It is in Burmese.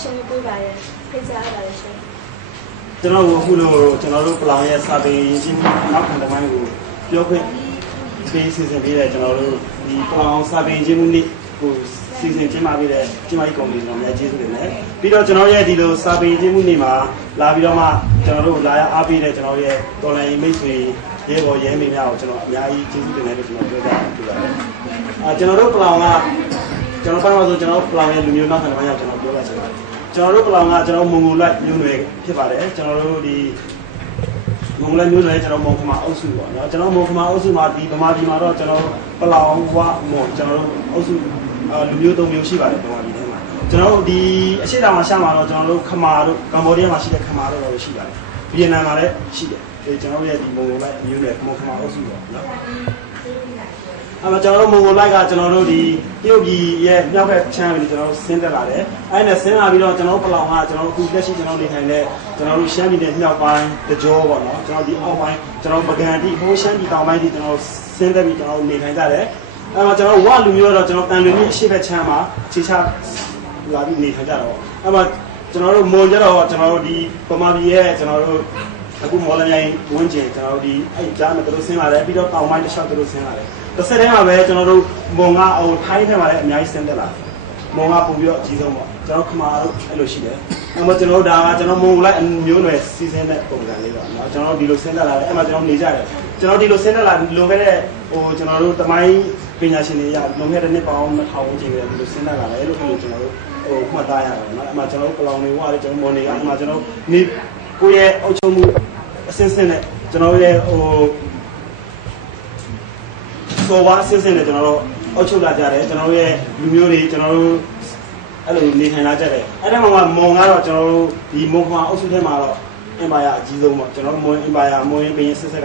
ရှင်းပြပါရယ်ဖိတ်ကြားရပါတယ်ရှင်ကျွန်တော်တို့အခုလိုကျွန်တော်တို့ပလောင်ရဲ့စာပေရင်းချင်းနောက်ခံတမိုင်းကိုပြောခွင့်ပေးစီစဉ်ပေးတယ်ကျွန်တော်တို့ဒီပလောင်စာပေရင်းချင်းနေ့ကိုစီစဉ်ကျင်းပပေးတဲ့ကျင်းပရေးကော်မတီတော်များကျေးဇူးတင်တယ်ပြီးတော့ကျွန်တော်ရဲ့ဒီလိုစာပေရင်းချင်းနေ့မှာလာပြီးတော့မှကျွန်တော်တို့လာရအားပေးတဲ့ကျွန်တော်ရဲ့တော်လိုင်းမိတ်ဆွေရဲဘော်ရဲမင်းများကိုကျွန်တော်အများကြီးကျေးဇူးတင်တယ်လို့ကျွန်တော်ပြောကြားပြပါတယ်ကျွန်တော်တို့ပလောင်ကကျွန်တော်ပထမဆုံးကျွန်တော်ပလောင်ရဲ့လူမျိုးနောက်ခံတမိုင်းရောက်ကျွန်တော်ပြောလိုက်ချင်ပါတယ်ကျွန်တော်တို့ပလောင်ကကျွန်တော်မွန်ဂိုလိုက်မျိုးနွယ်ဖြစ်ပါတယ်ကျွန်တော်တို့ဒီမွန်ဂိုလိုက်မျိုးနွယ်ကျွန်တော်မွန်ခမာအုပ်စုပေါ့နော်ကျွန်တော်မွန်ခမာအုပ်စုမှာဒီဗမာပြည်မှာတော့ကျွန်တော်ပလောင်ဝမွန်ကျွန်တော်တို့အုပ်စုလူမျိုး၃မျိုးရှိပါတယ်ဗမာပြည်ထဲမှာကျွန်တော်တို့ဒီအရှိတောင်မှာရှာမှာတော့ကျွန်တော်တို့ခမာတို့ကမ္ဘောဒီးယားမှာရှိတဲ့ခမာတို့တော့ရှိပါတယ်ဗီယက်နမ်မှာလည်းရှိတယ်ဒီကျွန်တော်ရဲ့ဒီမွန်ဂိုလိုက်မျိုးနွယ်မွန်ခမာအုပ်စုပေါ့နော်ကျွန်တော်တို့မွန်ဂိုလိုက်ကကျွန်တော်တို့ဒီတရုတ်ပြည်ရဲ့မြောက်ဘက်ချမ်းပြီးကျွန်တော်တို့ဆင်းတက်လာတယ်အဲ့နဲ့ဆင်းလာပြီးတော့ကျွန်တော်တို့ပလောင်ကကျွန်တော်တို့အခုလက်ရှိကျွန်တော်နေထိုင်တဲ့ကျွန်တော်တို့ရှမ်းပြည်နယ်မြောက်ပိုင်းတကြောပေါ့နော်ကျွန်တော်ဒီအောက်ပိုင်းကျွန်တော်ပကံတိဟိုးရှမ်းပြည်တောင်ပိုင်းဒီကျွန်တော်ဆင်းတက်ပြီးကျွန်တော်နေထိုင်ကြတယ်အဲ့မှာကျွန်တော်ဝလူမျိုးတော့ကျွန်တော်တန်လွင်ကြီးအရှိဘက်ချမ်းမှာအခြေချလာပြီးနေထိုင်ကြတော့အဲ့မှာကျွန်တော်တို့မွန်ကြတော့ကျွန်တော်တို့ဒီပမာပြည်ရဲ့ကျွန်တော်တို့အခုမော်လမြိုင်ဝန်းကျင်ကျွန်တော်တို့ဒီအဲ့ကြားမှာတို့ဆင်းလာတယ်ပြီးတော့တောင်ပိုင်းတစ်လျှောက်တို့ဆင်းလာတယ်တစ်ဆက်တည်းမှာပဲကျွန်တော်တို့မုံကဟိုထိုင်းထဲမှာလည်းအများကြီးဆင်းတက်လာမုံကပုံပြီးတော့အကြီးဆုံးပေါ့ကျွန်တော်ခမာတို့အဲ့လိုရှိတယ်အဲ့မှာကျွန်တော်တို့ဒါကကျွန်တော်မုံလိုက်မျိုးနွယ်စီစဉ်တဲ့ပုံစံလေးပေါ့နော်ကျွန်တော်တို့ဒီလိုဆင်းတက်လာတယ်အဲ့မှာကျွန်တော်နေကြတယ်ကျွန်တော်ဒီလိုဆင်းတက်လာလွန်ခဲ့တဲ့ဟိုကျွန်တော်တို့တမိုင်းပညာရှင်တွေရလွန်ခဲ့တဲ့နှစ်ပေါင်း2000ဝန်းကျင်ကဒီလိုဆင်းတက်လာတယ်လို့ကျွန်တော်တို့ဟိုမှတ်သားရအောင်နော်အဲ့မှာကျွန်တော်တို့ပလောင်တွေကလည်းကျွန်တော်မွန်တွေကအဲ့မှာကျွန်တော်နေကိုယ့်ရဲ့အုပ်ချုပ်မှုအစင်းစင်းနဲ့ကျွန်တော်ရဲ့ဟိုဆိုပါအစင်းစင်းနဲ့ကျွန်တော်တို့အုပ်ချုပ်လာကြတယ်ကျွန်တော်ရဲ့လူမျိုးတွေကျွန်တော်တို့အဲ့လိုနေထိုင်လာကြတယ်အဲ့ဒါမှမွန်ကတော့ကျွန်တော်တို့ဒီမွန်ခမာအုပ်စုထဲမှာတော့အင်ပါယာအကြီးဆုံးပေါ့ကျွန်တော်မွန်အင်ပါယာမွန်ဘင်းစစ်စစ်